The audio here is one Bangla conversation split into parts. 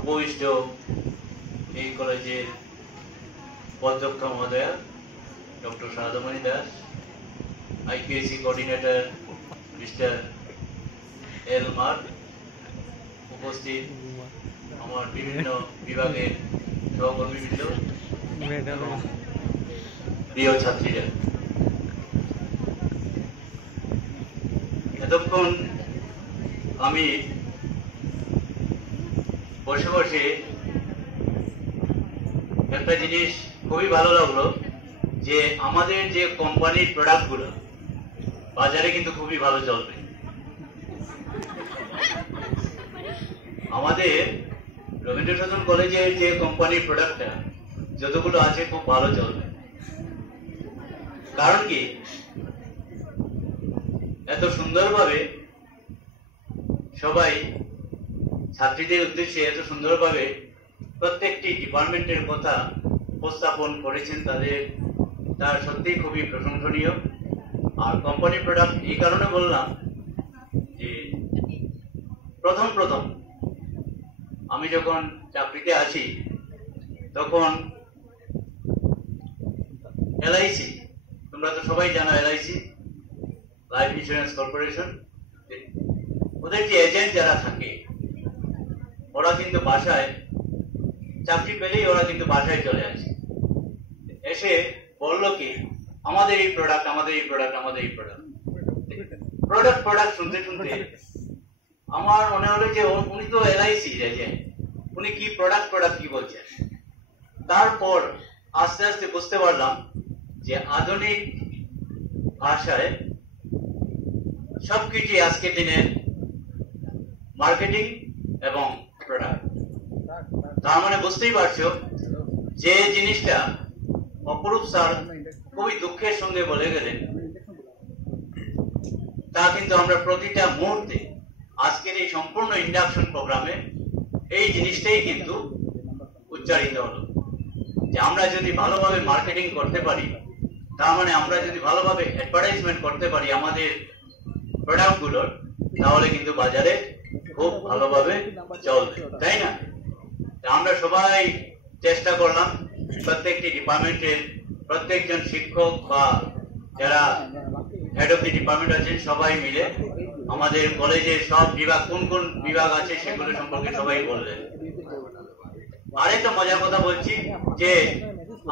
উপবিষ্ট এই কলেজের অধ্যক্ষ মহোদয়া doctor Saradamani Das, IPSC coordinator mister L Mark, উপস্থিত আমার বিভিন্ন বিভাগের সহকর্মীবৃন্দ, প্রিয় ছাত্রীরা, এতক্ষণ আমি বসে বসে একটা জিনিস খুবই ভালো লাগলো যে আমাদের যে কোম্পানির প্রোডাক্টগুলো বাজারে কিন্তু খুবই ভালো চলবে। আমাদের রবীন্দ্র সদন কলেজের যে কোম্পানির প্রোডাক্টটা যতগুলো আছে খুব ভালো চলবে। কারণ কি, এত সুন্দরভাবে সবাই ছাত্রীদের উদ্দেশ্যে এত সুন্দরভাবে প্রত্যেকটি ডিপার্টমেন্টের কথা উপস্থাপন করেছেন, তার সত্যি খুবই প্রশংসনীয়। আর কোম্পানি প্রোডাক্ট এই কারণে বললাম যে প্রথম আমি যখন চাকরিতে আছি তখন এলআইসি, তোমরা তো সবাই জানো এলআইসি, লাইফ ইন্স্যুরেন্স কর্পোরেশন, ওদের যে এজেন্ট যারা থাকে ওরা কিন্তু বাসায় চাকরি পেলেই ওরা কিন্তু বাসায় চলে আসে, এসে বললো কি আমাদের এই প্রোডাক্ট, আমাদের এই প্রোডাক্ট, আমাদের এই প্রোডাক্ট শুনতে শুনতে আমার মনে হলো যে উনি তো এলআইসি এজেন্ট, উনি কি প্রোডাক্ট কি বলছেন। তারপর আস্তে আস্তে বুঝতে পারলাম যে আধুনিক ভাষায় সবকিছু আজকের দিনের মার্কেটিং এবং প্রোডাক্ট। তার মানে বুঝতেই পারছো যে জিনিসটা অপরূপ স্যার খুবই দুঃখের সঙ্গে বলে গেলেন, তা কিন্তু আমরা প্রতিটা মুহূর্তে আজকের এই সম্পূর্ণ ইন্ডাকশন প্রোগ্রামে এই জিনিসটাই কিন্তু উচ্চারিত হলো যে আমরা যদি ভালোভাবে মার্কেটিং করতে পারি, তার মানে আমরা যদি ভালোভাবে অ্যাডভার্টাইজমেন্ট করতে পারি আমাদের প্রোডাক্টগুলোর, তাহলে কিন্তু বাজারে খুব ভালোভাবে চলবে, তাই না? আমরা সবাই চেষ্টা করলাম, প্রত্যেকটি ডিপার্টমেন্টের প্রত্যেকজন শিক্ষক বা যারা হেড অফ দি ডিপার্টমেন্ট আছেন সবাই মিলে আমাদের কলেজের সব বিভাগ, কোন কোন বিভাগ আছে সেগুলো সম্পর্কে সবাই বললেন। আরেকটা মজার কথা বলছি যে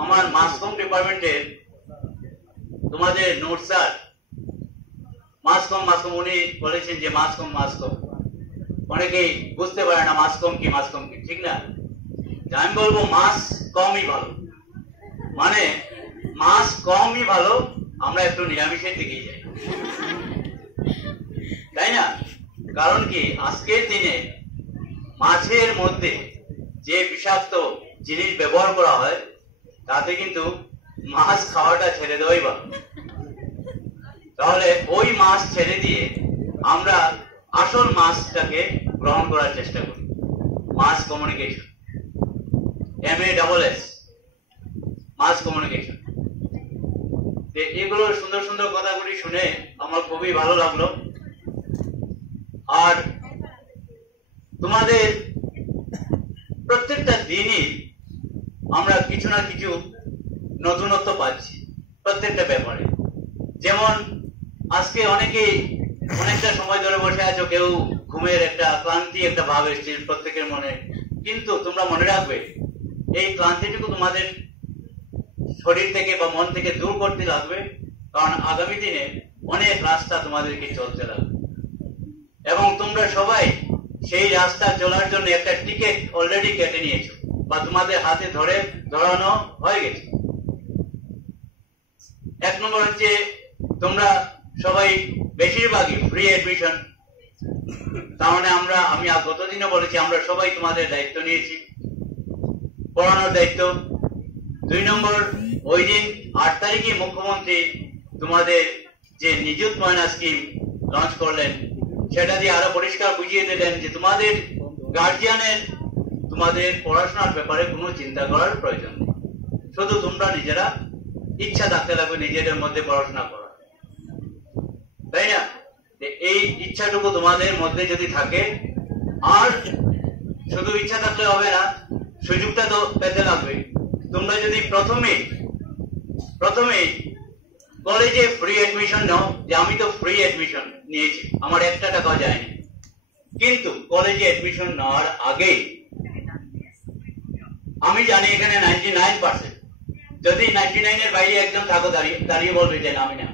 আমার মাস কম ডিপার্টমেন্টের তোমাদের নোট স্যার মাস কম উনি বলেছেন যে মাস কম, অনেকেই বুঝতে পারে না মাস কম কি, ঠিক না? আমি বলবো মাস কমই ভালো, মানে মাস কমই ভালো, আমরা একটু নিরামিষের দিকেই যাই, তাই না? কারণ কি, আজকের দিনে মাছের মধ্যে যে বিষাক্ত জিনিস ব্যবহার করা হয় তাতে কিন্তু মাছ খাওয়াটা ছেড়ে দেওয়াই ভালো। তাহলে ওই মাছ ছেড়ে দিয়ে আমরা আসল মাছটাকে গ্রহণ করার চেষ্টা করি। Mass communication, MASS, mass communication. এগুলো সুন্দর সুন্দর কথাগুলি শুনে আমার খুবই ভালো লাগলো। আর তোমাদের প্রত্যেকটা দিনই আমরা কিছু না কিছু নতুনত্ব পাচ্ছি প্রত্যেকটা ব্যাপারে। যেমন আজকে অনেকেই অনেকটা সময় ধরে বসে আছো, কেউ ঘুমের একটা ক্লান্তি একটা ভাব এসছে প্রত্যেকের মনে, কিন্তু তোমরা মনে রাখবে এই ক্লান্তিটুকু তোমাদের শরীর থেকে বা মন থেকে দূর করতে লাগবে, কারণ আগামী দিনে অনেক রাস্তা তোমাদেরকে চলতে লাগবে এবং তোমরা সবাই সেই রাস্তা চলার জন্য একটা টিকিট অলরেডি কেটে নিয়েছো বা তোমাদের হাতে ধরানো হয়ে গেছে। এক নম্বর হচ্ছে তোমরা সবাই বেশিরভাগই ফ্রি এডমিশন, তার মানে আমি গতদিনও বলেছি আমরা সবাই তোমাদের দায়িত্ব নিয়েছি, পড়ানোর দায়িত্ব। 2 নম্বর, ওই দিন 8 তারিখে মুখ্যমন্ত্রী তোমাদের যে নিযুত ময়না স্কিম লঞ্চ করলেন, সেটা দিয়ে আরো পরিষ্কার বুঝিয়ে দিলেন যে তোমাদের গার্জিয়ানের তোমাদের পড়াশোনার ব্যাপারে কোনো চিন্তা করার প্রয়োজন নেই, শুধু তোমরা নিজেরা ইচ্ছা থাকতে লাগবে নিজেদের মধ্যে পড়াশোনা করা, তাই না? এই ইচ্ছাটুকু তোমাদের মধ্যে যদি থাকে আর শুধু ইচ্ছা থাকলে হবে না, সুযোগটা তো পেতে লাগবে। তোমরা যদি প্রথমে কলেজে ফ্রি এডমিশন নাও, যে আমি তো ফ্রি এডমিশন নিয়েছি, আমার 1 টাকাও যায়নি, কিন্তু কলেজে এডমিশন নেওয়ার আগে আমি জানি এখানে 99%, যদি 99 এর বাইরে একজন থাকো দাঁড়িয়ে বলবে যে আমি না,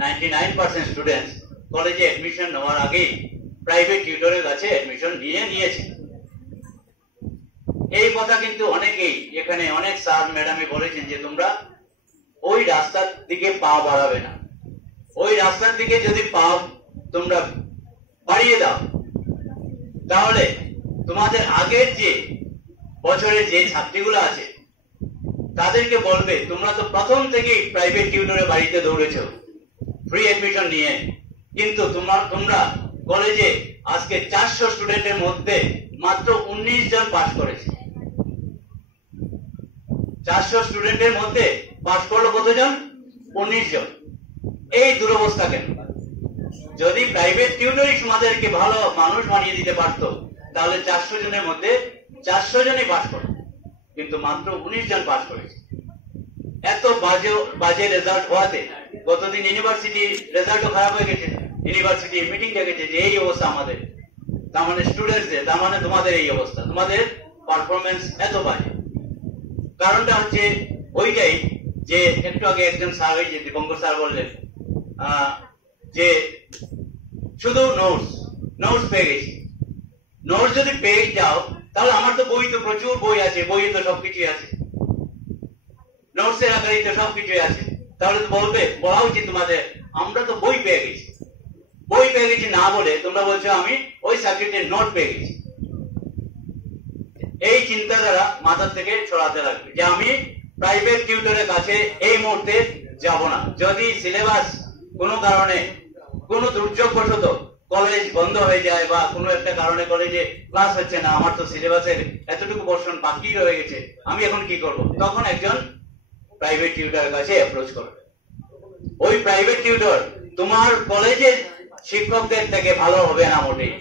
99% স্টুডেন্টস কলেজে এডমিশন নেওয়ার আগে প্রাইভেট টিউটরের কাছে এডমিশন নিয়েছে। এই কথা কিন্তু অনেকেই এখানে অনেক স্যার ম্যাডামে বলেছেন যে তোমরা ওই রাস্তার দিকে পা বাড়াবে না। ওই রাস্তার দিকে যদি পা তোমরা বাড়িয়ে দাও, তাহলে তোমাদের আগের যে বছরের যে ছাত্রীগুলো আছে তাদেরকে বলবে তোমরা তো প্রথম থেকেই প্রাইভেট টিউটরে বাড়িতে দৌড়েছো ফ্রি এডমিশন নিয়ে, কিন্তু তোমরা কলেজে আজকে 400 স্টুডেন্টের মধ্যে মাত্র 19 জন পাস করেছে। 400 স্টুডেন্টের মধ্যে পাস করলো কতজন? 19 জন। এই দুরবস্থা কেন? যদি প্রাইভেট টিউটরই তোমাদেরকে ভালো মানুষ বানিয়ে দিতে পারতো, তাহলে 400 জনের মধ্যে 400 জনই পাস করত, কিন্তু মাত্র 19 জন পাস করেছে। এত বাজে রেজাল্ট হওয়াতে গতদিন ইউনিভার্সিটি রেজাল্টও খারাপ হয়ে গেছে। ইউনিভার্সিটি মিটিং ডেকেছে যে এই অবস্থা আমাদের, তার মানে স্টুডেন্টসদের, তার মানে তোমাদের এই অবস্থা, তোমাদের পারফরমেন্স এত বাজে। কারণটা হচ্ছে ওইটাই যে একটু আগে একজন স্যার, ওই যে দীপঙ্কর স্যার বললেন যে শুধু নোটস পেয়ে গেছি। নোটস যদি পেয়ে যাও, তাহলে আমার তো বই, তো প্রচুর বই আছে, বইয়ে তো সবকিছুই আছে, নোটসের আকারে তো সবকিছুই আছে, তাহলে তো বলা উচিত তোমাদের আমরা তো বই পেয়ে গেছি। বই পেয়ে গেছি না বলে তোমরা বলছো আমি ওই সাবজেক্টের নোট পেয়ে গেছি। এই চিন্তাধারা মাথার থেকে ছড়াতে লাগবে যে আমি প্রাইভেট টিউটরের কাছে এই মুহূর্তে যাব না। যদি সিলেবাস কোনো কারণে, কোনো দুর্যোগবশত কলেজ বন্ধ হয়ে যায় বা কোনো একটা কারণে কলেজে ক্লাস হচ্ছে না, আমার তো সিলেবাসের এতটুকু পোরশন বাকি রয়ে গেছে, আমি এখন কি করব? তখন একজন প্রাইভেট টিউটরের কাছে অ্যাপ্রোচ করবে। ওই প্রাইভেট টিউটর তোমার কলেজের শিক্ষকদের থেকে ভালো হবে না মোটেই,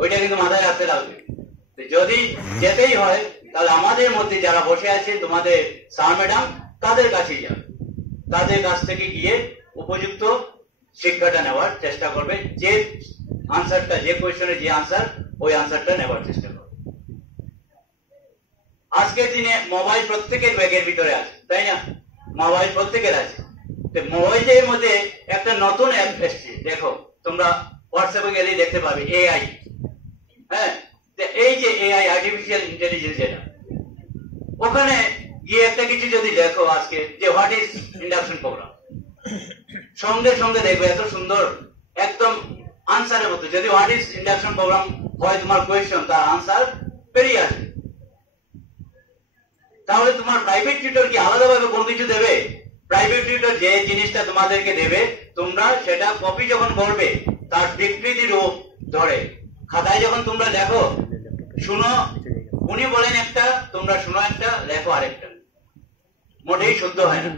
ওইটা কিন্তু মাথায় রাখতে লাগবে। যদি যেতেই হয়, তাহলে আমাদের মধ্যে যারা বসে আছে তোমাদের স্যার ম্যাডাম, তাদের কাছেই যাবে, তাদের কাছ থেকে গিয়ে উপযুক্ত শিক্ষাটা নেওয়ার চেষ্টা করবে। যে আনসারটা, যে কোয়েশ্চনের যে আনসার, ওই আনসারটা নেওয়ার চেষ্টা করবে। আজকের দিনে মোবাইল প্রত্যেকের ব্যাগের ভিতরে আছে, তাই না? মোবাইল প্রত্যেকের আছে। মোবাইলের মধ্যে একটা নতুন অ্যাপ এসছে, দেখো তোমরা হোয়াটসঅ্যাপে গেলেই দেখতে পাবে, এআই। হ্যাঁ, এই যে এআই, আর্টিফিশিয়াল ইন্টেলিজেন্স, এটা ওখানে গিয়ে একটা কিছু যদি দেখো আজকে যে হোয়াট ইজ ইন্ডাকশন প্রোগ্রাম, সঙ্গে সঙ্গে দেখবে এত সুন্দর একদম আনসারের মতো। যদি হোয়াট ইজ ইন্ডাকশন প্রোগ্রাম হয় তোমার কোয়েশ্চন, তার আনসার বেরিয়ে আসবে। তাহলে তোমার প্রাইভেট টিউটর কি আলাদাভাবে কোনো কিছু দেবে? প্রাইভেট টিউটর যে জিনিসটা তোমাদেরকে দেবে, তোমরা সেটা কপি যখন করবে, তার বিকৃতি রূপ ধরে খাতায় যখন তোমরা লেখো, শুনো উনি বলেন একটা, তোমরা শুনো একটা, লেখো আরেকটা, মোটেই শুদ্ধ হয় না।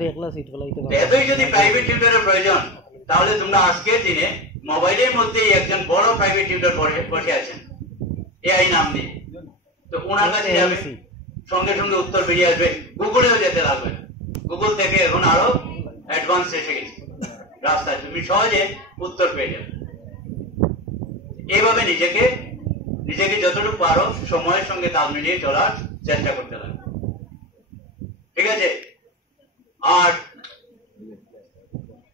এতই যদি প্রাইভেট টিউটরের প্রয়োজন, তাহলে তোমরা আজকের দিনে মোবাইলের মধ্যেই একজন বড় প্রাইভেট টিউটর বসে আছেন, এআই নাম দিয়ে, তো ওনার কাছে যাবে, সঙ্গে সঙ্গে উত্তর বেরিয়ে আসবে। গুগলেও যেতে লাগবে, গুগল থেকে এখন আরো অ্যাডভান্স এসে গেছে রাস্তায়, তুমি সহজে উত্তর পেয়ে যাবে। এইভাবে নিজেকে যতটুকু পারো সময়ের সঙ্গে তাল মিলিয়ে চলার চেষ্টা করতে লাগবে, ঠিক আছে? আর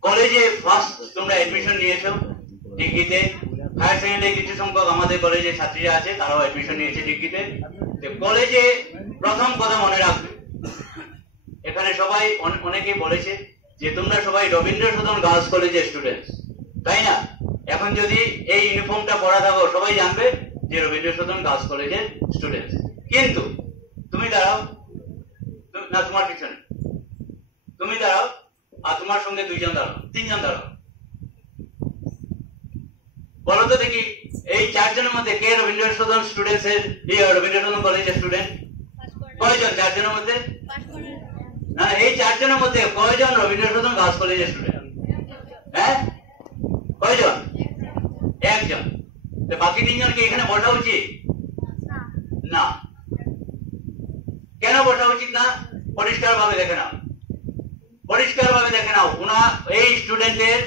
কলেজে ফার্স্ট তোমরা এডমিশন নিয়েছো ডিগ্রিতে, হায়ার সেকেন্ডারি কিছু সংখ্যক আমাদের কলেজে ছাত্রীরা আছে, তারাও এডমিশন নিয়েছে ডিগ্রিতে। কলেজে প্রথম কথা মনে রাখবে, এখানে সবাই অনেকেই বলেছে যে তোমরা সবাই রবীন্দ্র সদন গার্লস কলেজের স্টুডেন্টস, তাই না? এখন যদি এই ইউনিফর্মটা পরা থাকো, সবাই জানবে যে রবীন্দ্র সদন গার্লস কলেজের স্টুডেন্টস। কিন্তু তুমি দাঁড়াও না, তোমার পিছনে তুমি দাঁড়াও, আর তোমার সঙ্গে 2 জন দাঁড়াও, 3 জন দাঁড়াও, বলো তো দেখি এই 4 জনের মধ্যে কে রবীন্দ্র সদন স্টুডেন্টস এর, রবীন্দ্র সদন কলেজের স্টুডেন্ট? কয়জন? 4 জনের মধ্যে? না, এই 4 জনের মধ্যে কয়জন রবীন্দ্র সদন গার্লস কলেজের স্টুডেন্ট? হ্যাঁ, কয়জন? 1 জন। বাকি তিনজনকে এখানে বসা উচিত না? কেন বসা উচিত না? পরিষ্কার ভাবে দেখে নাও, পরিষ্কার ভাবে দেখে নাও। এই স্টুডেন্টের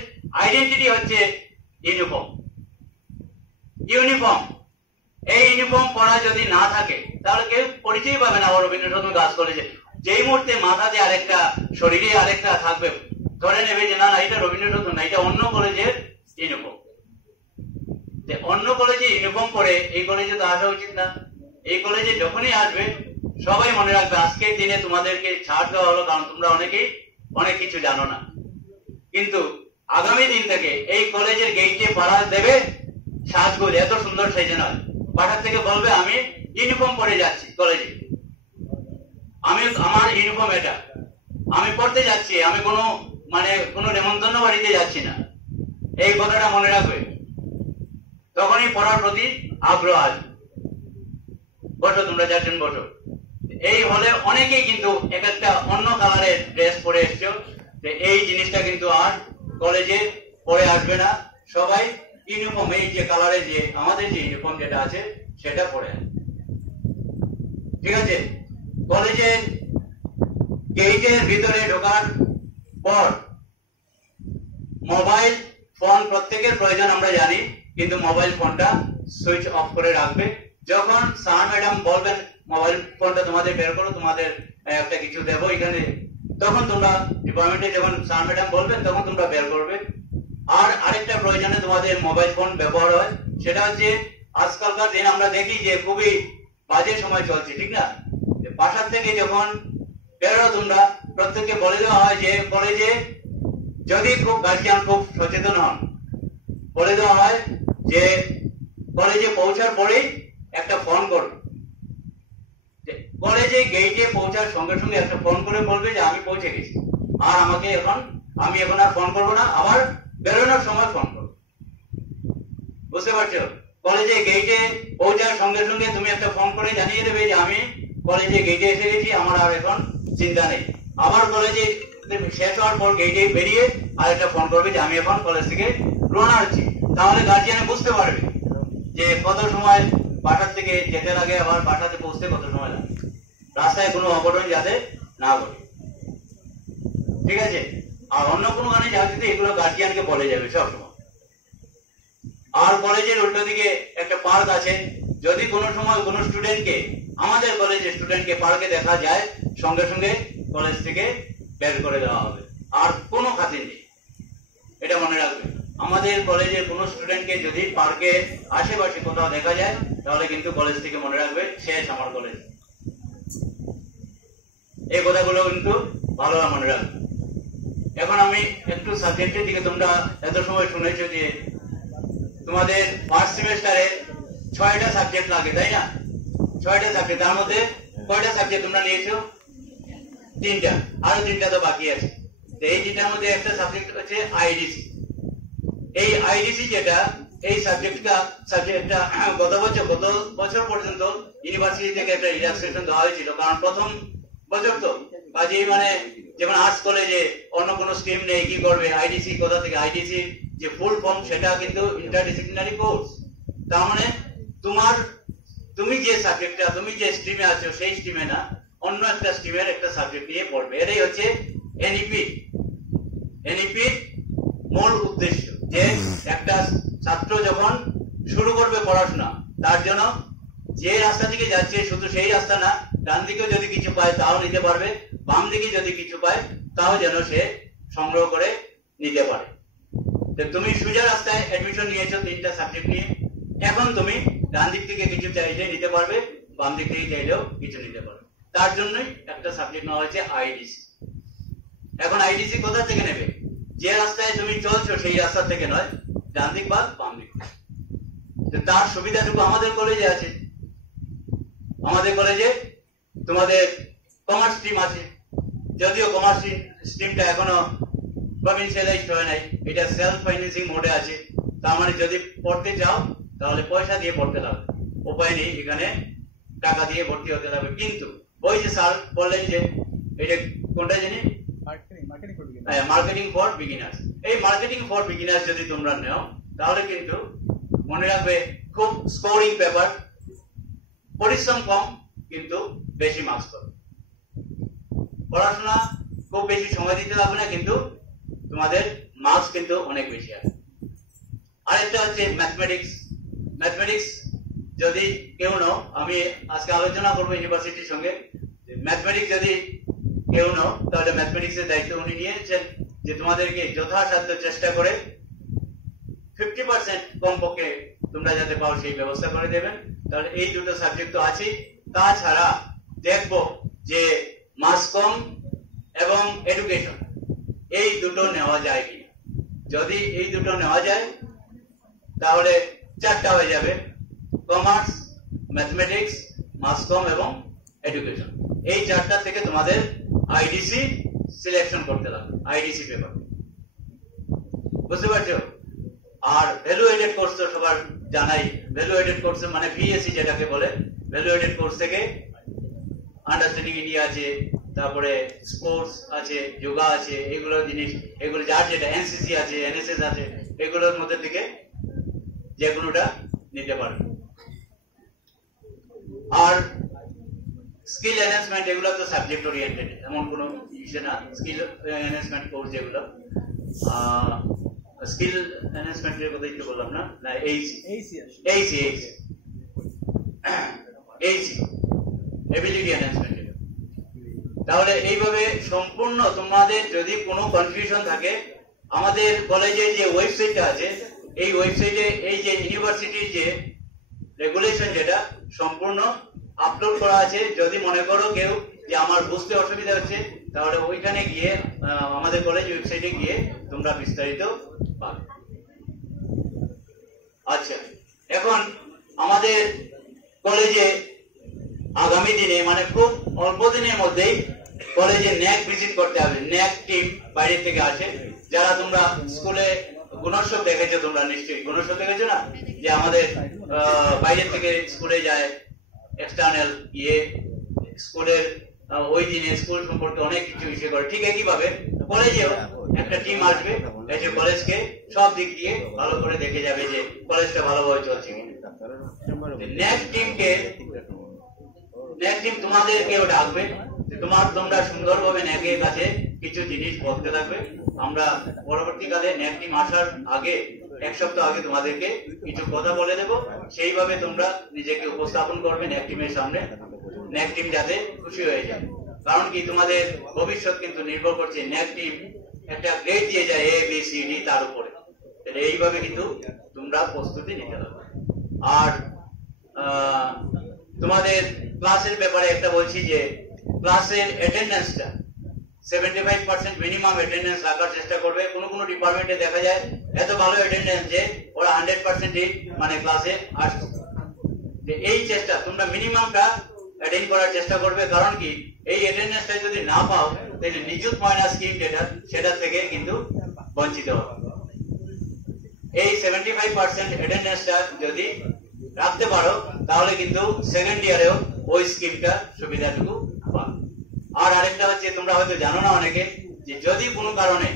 আইডেন্টিটি হচ্ছে ইউনিফর্ম। ইউনিফর্ম, এই ইউনিফর্ম পরা যদি না থাকে তাহলে কেউ পরিচয় পাবে না রবীন্দ্রসদন গার্লস কলেজে। যেই মুহূর্তে মাথাতে আরেকটা, শরীরে আরেকটা থাকবে, ধরে নেবে যে না এটা রবীন্দ্রসদন না, এটা অন্য কলেজের ইউনিফর্ম। অন্য কলেজে ইউনিফর্ম পরে এই কলেজে তো আসা উচিত না। এই কলেজে যখনই আসবে সবাই মনে রাখবে আজকের দিনে তোমাদেরকে ছাড় দেওয়া হলো কারণ তোমরা অনেকেই অনেক কিছু জানো না, কিন্তু আগামী দিন থেকে এই কলেজের গেইটে পাড়া দেবে সাজগোজ, এত সুন্দর সেজে নয়, পাঠার থেকে বলবে আমি ইউনিফর্ম পরে যাচ্ছি কলেজে, আমি আমার ইউনিফর্ম এটা, আমি পড়তে যাচ্ছি, আমি কোনো নেমন্তন্ন বাড়িতে যাচ্ছি না। এই কথাটা মনে রাখবে, তখনই পড়ার প্রতি আগ্রহ আসবে। বসো, তোমরা চারজন বসো। এই হলে অনেকেই কিন্তু এক একটা অন্য কালারের ড্রেস পরে এসছো, এই জিনিসটা কিন্তু আর কলেজে পরে আসবে না। সবাই ইউনিফর্ম, এই যে কালারের যে আমাদের যে ইউনিফর্ম যেটা আছে সেটা পরে আসবে, ঠিক আছে? কলেজের গেটের ভিতরে ঢোকার পর মোবাইল ফোন প্রত্যেকের প্রয়োজন আমরা জানি, কিন্তু মোবাইল ফোনটা সুইচ অফ করে রাখবে। যখন স্যার ম্যাডাম বলবেন মোবাইল ফোনটা তোমাদের বের করো, তোমাদের একটা কিছু দেবো এখানে, তখন তোমরা ডিপার্টমেন্টে যখন স্যার ম্যাডাম বলবেন তখন তোমরা বের করবে। আর আরেকটা প্রয়োজনে তোমাদের মোবাইল ফোন ব্যবহার হয়, সেটা হচ্ছে আজকালকার দিন আমরা দেখি যে খুবই বাজে সময় চলছে, ঠিক না? বাসার থেকে যখন বেরো তোমরা প্রত্যেককে বলে দেওয়া হয় যে কলেজে যদি খুব গার্জিয়ান খুব সচেতন হন, বলে দেওয়া হয় যে কলেজে পৌঁছার পরেই একটা ফোন করবে। কলেজে গেটে পৌঁছার সঙ্গে সঙ্গে একটা ফোন করে বলবে যে আমি পৌঁছে গেছি, আর আমি এখন আর ফোন করবো না, আবার বেরোনোর সময় ফোন করবো। বুঝতে পারছো? কলেজে গেটে পৌঁছার সঙ্গে সঙ্গে তুমি একটা ফোন করে জানিয়ে দেবে যে আমি কলেজে গেটে এসে গেছি, আমার আর এখন চিন্তা নেই। আবার কলেজে শেষ হওয়ার পর গেটে বেরিয়ে আর একটা ফোন করবে যে আমি এখন কলেজ থেকে রওনা হচ্ছি। তাহলে গার্জিয়ান বুঝতে পারবে যে কত সময় বাসার থেকে যেতে লাগে, আবার বাসাতে পৌঁছতে কত সময় লাগে, রাস্তায় কোনো অঘটন যাতে না ঘটে, ঠিক আছে? আর অন্য কোনো গানে যাতে এগুলো গার্জিয়ানকে বলে যাবে সবসময়। আর কলেজের উল্টো দিকে একটা পার্ক আছে, যদি কোনো সময় কোনো স্টুডেন্টকে, আমাদের কলেজের স্টুডেন্টকে পার্কে দেখা যায়, সঙ্গে সঙ্গে কলেজ থেকে বের করে দেওয়া হবে, আর কোনো খাতির নেই। এটা মনে রাখবে, আমাদের কলেজের কোনো স্টুডেন্টকে যদি পার্কে আশেপাশে কোথাও দেখা যায় তাহলে কিন্তু কলেজ থেকে মনে রাখবে শেষ আমার কলেজ। এই কথাগুলো কিন্তু ভালোভাবে মনে রাখবে। এখন আমি একটু সাবজেক্টের দিকে, তোমরা এত সময় শুনেছো যে তোমাদের ফার্স্ট সেমিস্টারে 6টা সাবজেক্ট লাগে, তাই না? 6টা সাবজেক্ট, তার মধ্যে কয়টা সাবজেক্ট তোমরা নিয়েছো? 3টা, আরো 3টা তো বাকি আছে। এই 3টার মধ্যে একটা সাবজেক্ট হচ্ছে আইডিসি। এই আইডিসি যেটা, এই সাবজেক্টটা গত বছর পর্যন্ত ইউনিভার্সিটি থেকে একটা রিল্যাক্সেশন দেওয়া হয়েছিল, কারণ প্রথম বছর তো কাজেই যেমন আর্টস কলেজে অন্য কোনো স্ট্রিম নেই, কি করবে? আইডিসি কোথা থেকে? আইডিসি যে ফুল ফর্ম সেটা কিন্তু ইন্টারডিসিপ্লিনারি কোর্স। তার মানে তুমি যে সাবজেক্টটা, তুমি যে স্ট্রিমে আছো সেই স্ট্রিমে না, অন্য একটা স্ট্রিমের একটা সাবজেক্ট নিয়ে পড়বে। এটাই হচ্ছে এনইপি। এনইপি মূল উদ্দেশ্য যে একটা ছাত্র যখন শুরু করবে পড়াশোনা, তার জন্য যে রাস্তা থেকে যাচ্ছে শুধু সেই রাস্তা না, ডান দিকে যদি কিছু পায় তাও নিতে পারবে, বাম দিকে যদি কিছু পায় তাও যেন সে সংগ্রহ করে নিতে পারে। তুমি সোজা রাস্তায় অ্যাডমিশন নিয়েছো 3টা সাবজেক্ট নিয়ে, এখন তুমি ডান দিক থেকে কিছু চাইলে নিতে পারবে, বাম দিক থেকে চাইলেও কিছু নিতে পারবে। তার জন্যই একটা সাবজেক্ট নেওয়া হয়েছে আইডিসি। এখন আইডিসি কোথা থেকে নেবে? যে রাস্তায় তুমি চলছো সেই রাস্তা থেকে নয়, ডান দিক বা বাম দিক। তার সুবিধাটুকু আমাদের কলেজে আছে। আমাদের কলেজে তোমাদের কমার্স স্ট্রিম আছে, যদিও কমার্স স্ট্রিমটা এখনো প্রভিন্সিয়ালাইজড হয় নাই, এটা সেলফ ফাইন্যান্সিং মোডে আছে। তার মানে যদি পড়তে চাও তাহলে পয়সা দিয়ে পড়তে লাগবে, উপায় নেই, এখানে টাকা দিয়ে ভর্তি হতে লাগবে। কিন্তু ওই যে স্যার বললেন যে এটা কোনটা জানি, মার্কেটিং ফর বিগিনার্স। এই মার্কেটিং ফর বিগিনার্স যদি তোমরা নাও তাহলে কিন্তু মনে রাখবে খুব স্কোরিং পেপার, পরিশ্রম কম কিন্তু বেশি মার্কস পাবে। পড়াশোনা খুব বেশি সময় দিতে হবে না, কিন্তু তোমাদের মার্কস কিন্তু অনেক বেশি আসবে। আরেকটা হচ্ছে ম্যাথমেটিক্স। ম্যাথমেটিক্স যদি কেউ নাও, আমি আজকে আলোচনা করবো ইউনিভার্সিটির সঙ্গে, ম্যাথমেটিক্স যদি কেউ নাও তাহলে ম্যাথমেটিক্সের দায়িত্ব উনি নিয়েছেন যে তোমাদেরকে যথাসাধ্য চেষ্টা করে 50% কমপক্ষে তোমরা যাতে পাও সেই ব্যবস্থা করে দেবেন। তাহলে এই দুটো সাবজেক্ট তো আছেই, তাছাড়া দেখবো যে মাস কম এবং এডুকেশন এই দুটো নেওয়া যায় কি। যদি এই দুটো নেওয়া যায় তাহলে 4টা হয়ে যাবে, কমার্স, ম্যাথমেটিক্স, মাস কম এবং এডুকেশন। এই 4টা থেকে তোমাদের আইডিসি সিলেকশন করতে লাগবে, আইডিসি পেপার, বুঝতে পারছো? আর ভ্যালু এডেড কোর্স তো সবার জানাই, ভ্যালু এডেড কোর্স মানে ভিএসসি যেটাকে বলে, ভ্যালু এডেড কোর্স থেকে আন্ডারস্ট্যান্ডিং ইন্ডিয়া আছে, তারপরে স্পোর্টস আছে, যোগা আছে, এগুলো জিনিস, এগুলো যার যেটা, এনসিসি আছে, এনএসএস আছে, এগুলোর মধ্যে থেকে যে কোনোটা নিতে পারবে। আর স্কিল এনহ্যান্সমেন্ট এগুলো তো সাবজেক্ট ওরিয়েন্টেড, এমন কোনো ইস্যু না। স্কিল এনহ্যান্সমেন্ট কোর্স যেগুলো, স্কিল এনহ্যান্সমেন্টের কথা একটু বললাম না, এইসি এবিলিটি এনহ্যান্সমেন্ট। তাহলে এইভাবে সম্পূর্ণ তোমাদের যদি কোনো কনফিউশন থাকে, আমাদের কলেজের যে ওয়েবসাইটটা আছে, এই ওয়েবসাইটে এই যে ইউনিভার্সিটির যে রেগুলেশন যেটা সম্পূর্ণ আপলোড করা আছে। যদি মনে করো কেউ যে আমার বুঝতে অসুবিধা হচ্ছে, তাহলে ওইখানে গিয়ে আমাদের কলেজ ওয়েবসাইটে গিয়ে তোমরা বিস্তারিত পাবে। আচ্ছা, এখন আমাদের কলেজে আগামী দিনে মানে খুব অল্প দিনের মধ্যেই কলেজে ন্যাক ভিজিট করতে হবে। ন্যাক টিম বাইরে থেকে আসে, যারা তোমরা স্কুলে গুণোৎসব দেখেছো, তোমরা নিশ্চয়ই গুণোৎসব দেখেছো না, যে আমাদের বাইরে থেকে স্কুলে যায় এক্সটার্নাল গিয়ে স্কুলের ওই দিনে স্কুল সম্পর্কে অনেক কিছু ইস্যু করে। ঠিক একইভাবে কলেজেও একটা টিম আসবে, এসে কলেজকে সব দিক দিয়ে ভালো করে দেখে যাবে যে কলেজটা ভালোভাবে চলছে কিনা। নেক্সট টিম তোমাদেরকেও ডাকবে, তোমরা সুন্দরভাবে ন্যাকের কাছে কিছু জিনিস বলতে থাকবে। আমরা পরবর্তীকালে ন্যাক টিম আসার আগে 1 সপ্তাহ আগে তোমাদেরকে কিছু কথা বলে দেব, সেইভাবে তোমরা নিজেকে উপস্থাপন করবে ন্যাক টিমের সামনে। ন্যাক টিম যাতে খুশি হয়ে যায়, কারণ কি তোমাদের ভবিষ্যৎ কিন্তু নির্ভর করছে ন্যাক টিম একটা গ্রেড দিয়ে যায় এ বি সি ডি তার উপরে। এইভাবে কিন্তু তোমরা প্রস্তুতি নিতে হবে। আর তোমাদের ক্লাসের ব্যাপারে একটা বলছি যে ক্লাসের অ্যাটেন্ডেন্সটা 75% মিনিমাম অ্যাটেন্ডেন্স রাখার চেষ্টা করবে। কোনো কোনো ডিপার্টমেন্টে দেখা যায় এত ভালো অ্যাটেন্ডেন্স যে ওরা 100% মানে ক্লাসে আসছে। এই চেষ্টা তোমরা মিনিমামটা অ্যাটেন্ড করার চেষ্টা করবে, কারণ কি এই অ্যাটেন্ডেন্সটা যদি না পাও তাহলে নিযুত ময়না স্কিম যেটা সেটা থেকে কিন্তু বঞ্চিত হবে। এই 75% অ্যাটেন্ডেন্সটা যদি রাখতে পারো তাহলে কিন্তু সেকেন্ড ইয়ারেও ওই স্কিমটা সুবিধাটুকু পাবে। আর আরেকটা হচ্ছে, তোমরা হয়তো জানো না অনেকে, যে যদি কোনো কারণে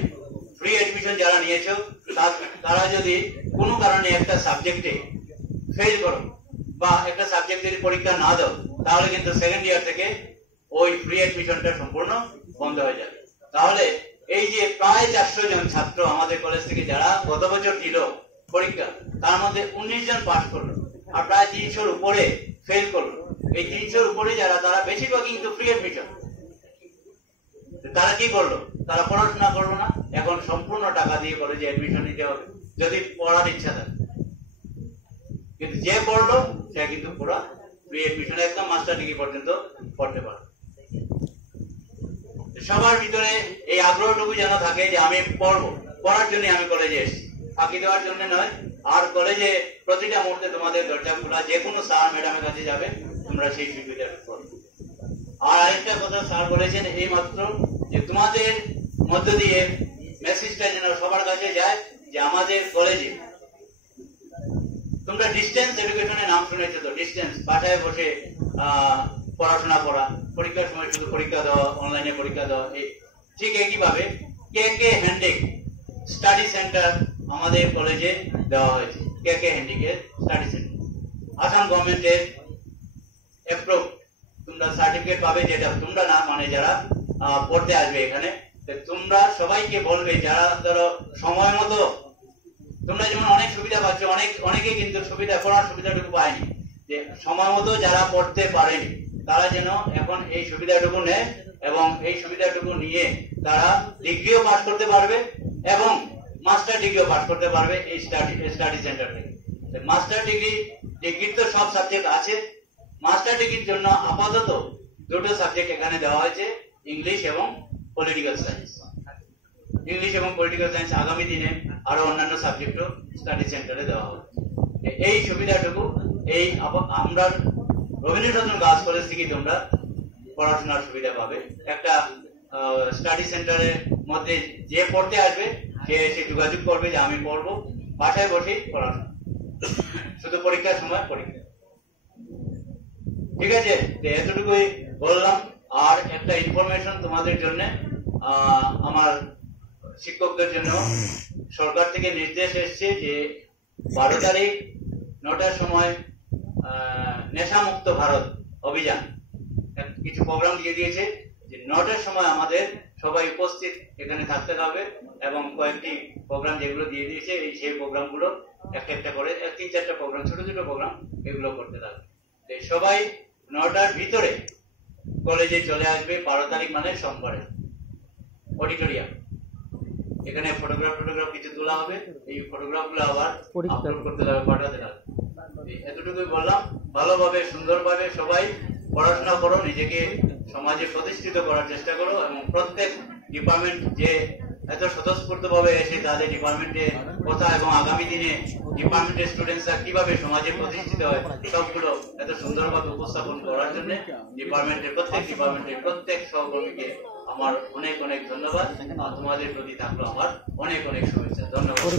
ফ্রি এডমিশন যারা নিয়েছো তারা যদি কোনো কারণে একটা সাবজেক্টে ফেল করো বা একটা সাবজেক্ট যদি পরীক্ষা না দাও, তাহলে কিন্তু সেকেন্ড ইয়ার থেকে ওই ফ্রি এডমিশনটা সম্পূর্ণ বন্ধ হয়ে যাবে। তাহলে এই যে প্রায় 400 জন ছাত্র আমাদের কলেজ থেকে যারা গত বছর দিল পরীক্ষা, তার মধ্যে 19 জন পাস করলো আর প্রায় 300-র উপরে ফেল করলো। এই 300-র উপরে যারা, তারা বেশিরভাগই কিন্তু ফ্রি এডমিশন। তারা কি করলো? তারা পড়াশোনা করলো না, এখন সম্পূর্ণ টাকা দিয়ে কলেজে এডমিশন নিতে হবে যদি পড়ার ইচ্ছা থাকে। কিন্তু যে পড়লো সে কিন্তু পুরো ফ্রি এডমিশন একদম মাস্টার ডিগ্রি পর্যন্ত পড়তে পারে। সবার ভিতরে এই আগ্রহটুকু যেন থাকে যে আমি পড়বো, পড়ার জন্য আমি কলেজে এসেছি, ফাঁকি দেওয়ার জন্য নয়। আর কলেজে প্রতিটা মুহূর্তে তোমাদের দরজা খোলা, যে কোনো স্যার ম্যাডামের কাছে যাবে, তোমরা সেই সুবিধা করবে। আর আরেকটা কথা স্যার বলেছেন এই মাত্র, যে তোমাদের মধ্য দিয়ে মেসেজটা যেন সবার কাছে যায় যে আমাদের কলেজে তোমরা ডিস্টেন্স এডুকেশনের নাম শুনেছো তো, ডিস্টেন্স বাসায় বসে পড়াশোনা করা, পরীক্ষার সময় শুধু পরীক্ষা দেওয়া, অনলাইনে পরীক্ষা দেওয়া। ঠিক একইভাবে কে হ্যান্ডিক স্টাডি সেন্টার আমাদের কলেজে দেওয়া হয়েছে। কে হ্যান্ডিকের স্টাডি সেন্টার আসাম গভর্নমেন্টের অ্যাপ্রুভ তোমরা সার্টিফিকেট পাবে, যেটা তোমরা না মানে যারা পড়তে আসবে এখানে, তোমরা সবাইকে বলবে যারা ধরো সময় মতো, তোমরা যেমন অনেক সুবিধা পাচ্ছ, অনেকে কিন্তু সুবিধা পড়ার সুবিধাটুকু পায়নি, যে সময় মতো যারা পড়তে পারেনি তারা যেন এখন এই সুবিধাটুকু নেয় এবং এই সুবিধাটুকু নিয়ে তারা ডিগ্রিও পাস করতে পারবে এবং মাস্টার ডিগ্রিও পাস করতে পারবে এই স্টাডি সেন্টার থেকে। মাস্টার ডিগ্রির তো সব সাবজেক্ট আছে, মাস্টার ডিগ্রির জন্য আপাতত দুটো সাবজেক্ট এখানে দেওয়া হয়েছে, ইংলিশ এবং পলিটিক্যাল সায়েন্স। ইংলিশ এবং পলিটিক্যাল সায়েন্স আগামী দিনে আরো অন্যান্য সাবজেক্টও স্টাডি সেন্টারে দেওয়া হবে। এই সুবিধাটুকু এই আমরা রবীন্দ্রনাথ গার্লস কলেজ থেকে তোমরা পড়াশোনার সুবিধা পাবে। একটা স্টাডি সেন্টারের মধ্যে যে পড়তে আসবে সে এসে যোগাযোগ করবে যে আমি পড়বো, বাসায় বসেই পড়াশোনা, শুধু পরীক্ষার সময় পরীক্ষা। ঠিক আছে, এতটুকুই বললাম। আর একটা ইনফরমেশন তোমাদের জন্য, আমার শিক্ষকদের জন্য সরকার থেকে নির্দেশ এসছে যে 12 তারিখ 9টার সময় নেশামুক্ত ভারত অভিযান কিছু প্রোগ্রাম দিয়ে দিয়েছে, যে 9টার সময় আমাদের সবাই উপস্থিত এখানে থাকতে হবে এবং কয়েকটি প্রোগ্রাম যেগুলো দিয়ে দিয়েছে সেই প্রোগ্রামগুলো একটা করে 3-4টা প্রোগ্রাম, ছোট ছোট প্রোগ্রাম, এগুলো করতে থাকবে। সবাই 9টার ভিতরে কলেজে চলে আসবে। 12 তারিখ মানে সোমবারে অডিটোরিয়াম, এখানে ফটোগ্রাফ কিছু তোলা হবে, এই ফটোগ্রাফ গুলো আবার আপলোড করতে হবে, পাঠাতে হবে। এতটুকুই বললাম। ভালোভাবে সুন্দরভাবে সবাই পড়াশোনা করো, নিজেকে সমাজে প্রতিষ্ঠিত করার চেষ্টা করো এবং প্রত্যেক ডিপার্টমেন্ট যে এত স্বতঃস্ফূর্ত ভাবে এসে তাদের ডিপার্টমেন্টের কথা এবং আগামী দিনে ডিপার্টমেন্টের স্টুডেন্টসরা কিভাবে সমাজে প্রতিষ্ঠিত হয় সবগুলো এত সুন্দরভাবে উপস্থাপন করার জন্য প্রত্যেক প্রত্যেক সহকর্মীকে আমার অনেক অনেক ধন্যবাদ। তোমাদের প্রতি থাকলো আমার অনেক অনেক শুভেচ্ছা। ধন্যবাদ।